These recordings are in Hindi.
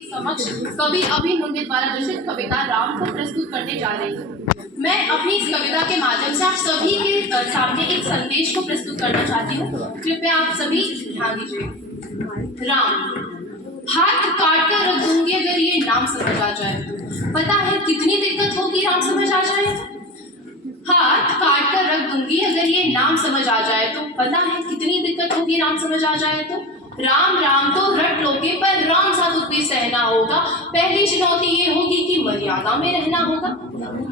समक्ष कवि अभिनंदित द्वारा रचित कविता राम को प्रस्तुत करने जा रही हूँ। मैं अपनी इस कविता के माध्यम से आप सभी के सामने एक संदेश को प्रस्तुत करना चाहती हूँ। कृपया आप सभी ध्यान दीजिए। राम, हाथ काट कर रख दूंगी अगर ये नाम समझ आ जाए तो। पता है कितनी दिक्कत होगी राम समझ आ जाए। हाथ काट कर रख दूंगी अगर ये नाम समझ आ जाए तो। पता है कितनी दिक्कत होगी राम समझ आ जाए तो। राम राम तो रट लोगे पर राम सा दुख भी सहना होगा। पहली चुनौती ये होगी कि मर्यादा में रहना होगा।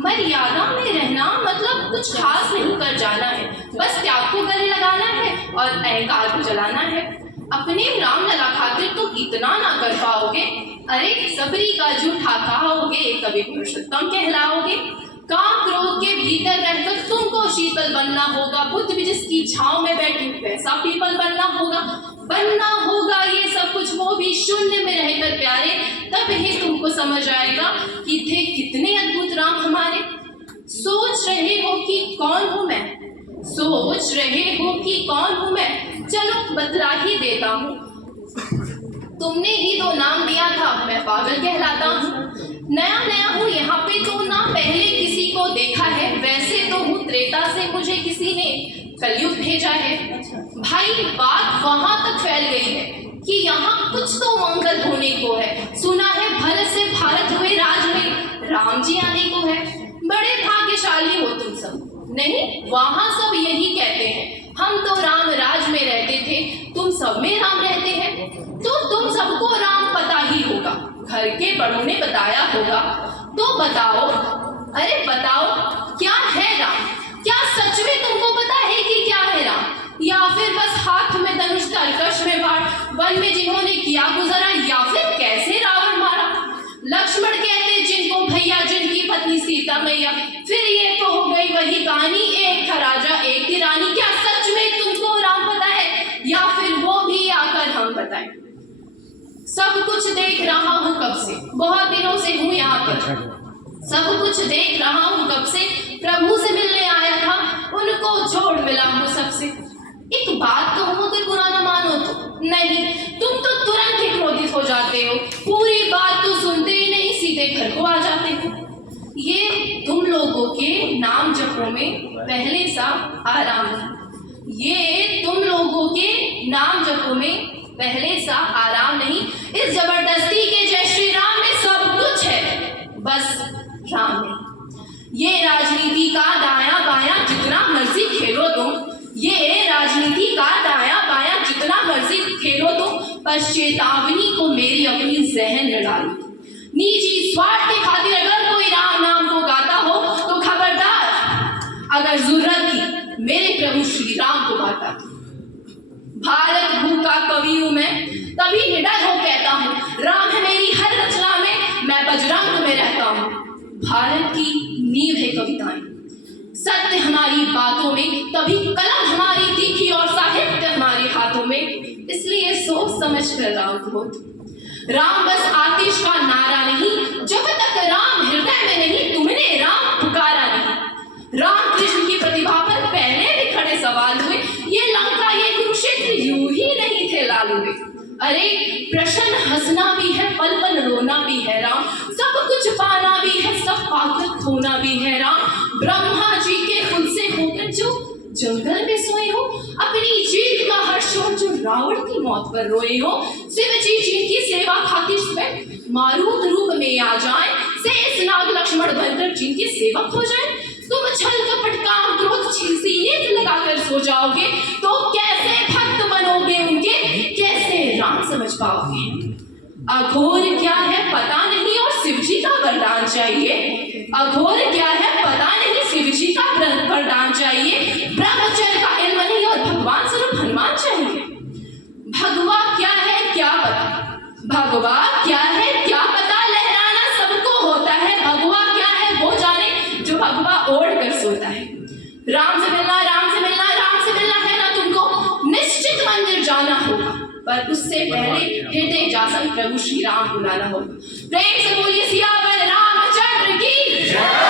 मर्यादा में रहना मतलब कुछ खास नहीं कर जाना है, बस त्याग को गले लगाना है और अहंकार को जलाना है। अपने राम लला खातिर तो इतना ना कर पाओगे। अरे सबरी का जूठा खाओगे, कभी पुरुषोत्तम कहलाओगे। काम क्रोध के भीतर रहकर तुमको शीतल बनना होगा। बुद्ध भी जिसकी छांव में बैठी वैसा पीपल बनना होगा। ये सब कुछ वो भी शून्य में रहकर प्यारे। तब ही तुमको समझ आएगा कि थे कितने अद्भुत राम हमारे। सोच रहे हो कि कौन हूं मैं, सोच रहे हो कि कौन हूं मैं, चलो बतला ही देता हूँ। तुमने ही तो नाम दिया था, मैं पागल कहलाता हूँ। नया नया हूँ यहाँ पे तो ना पहले किसी को देखा है। वैसे तो हूँ त्रेता से, मुझे किसी ने कलयुग भेजा है। भाई बात वहां तक फैल गई है कि यहाँ कुछ तो मंगल होने को है। सुना है भरत से भारत हुए राज में राम जी आने को है। बड़े भाग्यशाली हो तुम सब। नहीं, वहां सब यही कहते हैं, हम तो राम राज में रहते थे, तुम सब में राम रहते हैं। तो तुम सबको राम पता ही होगा, घर के बड़ों ने बताया होगा। तो बताओ, अरे बताओ क्या है राम? क्या सच में तुमको पता है कि क्या है राम? या फिर बस हाथ में धनुष कर्कश में बाण, वन में जिन्होंने किया गुजरा, या फिर कैसे रावण मारा? लक्ष्मण कहते जिनको भैया, जिनकी पत्नी सीता मैया। फिर ये तो हो गई वही कहानी, एक था राजा एक थी रानी। क्या सच में तुमको राम पता है, या फिर वो भी आकर हम बताएं? सब कुछ देख रहा हूँ कब से, बहुत दिनों से हूँ यहाँ पर। सब कुछ देख रहा हूँ कब से, प्रभु से मिलने आया था, उनको छोड़ मिला हूँ सबसे। एक बात कहूँ अगर बुरा न मानो तो, नहीं तुम तो तुरंत ही क्रोधित हो जाते हो। पूरी बात तो सुनते ही नहीं, सीधे घर को आ जाते हो। ये तुम लोगों के नाम जपों में पहले सा आराम नहीं। ये तुम लोगों के नाम जपों में पहले सा आराम नहीं। इस जबरदस्ती के जय श्री राम में सब कुछ है, बस राम नहीं। ये राजनीति का दाया बाया जितना मर्जी खेलो तुम, ये राजनीति का दाया बाया जितना मर्जी खेलो तुम, पर चेतावनी को मेरी अपनी जहन में डालो। निजी स्वार्थ के खातिर अगर कोई राम नाम को गाता हो तो खबरदार, अगर जरूरत थी मेरे प्रभु श्री राम को गाता। भारत भू का कवि हूं मैं, तभी निडर हो कहता हूँ, राम है मेरी हर रचना में, मैं बजरंग में रहता हूँ। भारत की नींव है कविताएं, सत्य हमारी बातों में, तभी कलम हमारी तीखी और साहित्य हमारे हाथों में। इसलिए सोच समझ कर राम को। राम बस आतिश का नारा नहीं, जब तक राम हृदय में नहीं तुमने राम पुकारा नहीं। राम कृष्ण की प्रतिभा पर पहले भी खड़े सवाल हुए, ये लंका ये कुरुक्षेत्र यूं ही नहीं थे लाल हुए। अरे प्रश्न हंसना भी है, पल पल रोना भी है राम, सब कुछ पाना भी है, सब पाकर खोना भी है राम। ब्रह्मा जी के फूल से होकर जो जंगल में सोए हो, अपनी जीत का हर्ष हो जो रावण की मौत पर रोए हो, शिव जी जिनकी सेवा खातिर स्वयं मारुत रूप में आ जाए, शेष नाग लक्ष्मण बनकर जिनके सेवक हो जाए। तुम छल कपट काम क्रोध सीने से लगाकर सो जाओगे, तो कैसे भक्त बनोगे उनके, कैसे राम समझ पाओगे? अघोर क्या है पता नहीं और शिव जी का वरदान चाहिए। अघोर क्या है पता नहीं, शिव जी का वरदान चाहिए। ब्रह्मचर्य का इल्म नहीं और भगवान स्वरूप हनुमान चाहिए। भगवा क्या है क्या पता, भगवा क्या है क्या पता, लहराना सबको होता है। भगवा क्या है वो जाने जो भगवा ओढ़ कर सोता है। राम से मिलना, राम से मिलना, राम से मिलना है ना तुमको, निश्चित मंदिर जाना होगा, पर उससे पहले हृदय जासन प्रभु श्री राम बुलाना होगा। प्रेम से बोलिए सियावर रामचंद्र की जय।